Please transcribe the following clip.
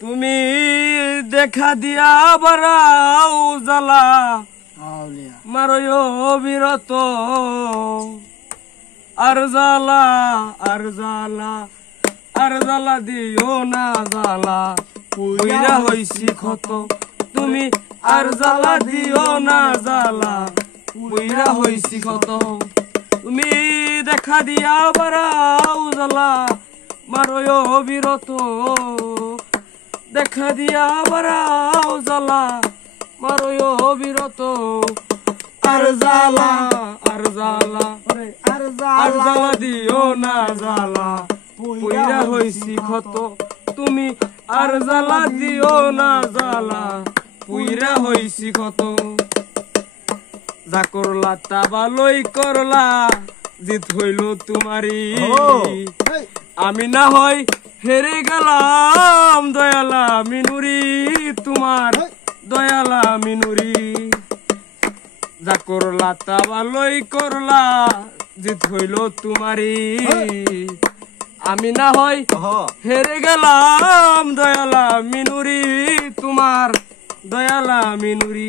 তুমি দেখা দিয়া বারাও জ্বালা মারো বিরত আর জ্বালা আর জ্বালা আর জ্বালা দিও না জ্বালা পুইরা হইছি ক্ষত তুমি আর জ্বালা দিও না জ্বালা পুইরা হইছি ক্ষত তুমি দেখা দিয়া বারাও জ্বালা মারো বিরত দেখা দিয়া বারাও জ্বালা মারো বিরত আর জ্বালা আর জ্বালা আর জ্বালা দিও না জ্বালা পুইরা হইছি ক্ষত তুমি আর জ্বালা দিও না জ্বালা পুইরা হইছি ক্ষত যা করলা তা ভালোই করলা জিত হইল তোমারি আমি না হয় হেরে গেলাম দয়ালা মিনুরি তোমার দয়ালা মিনুরি যা করলা তা ভালোই করলা জিত হইল তোমারি আমি না হয় হেরে গেলাম দয়ালা মিনুরি তোমার দয়ালা মিনুরি।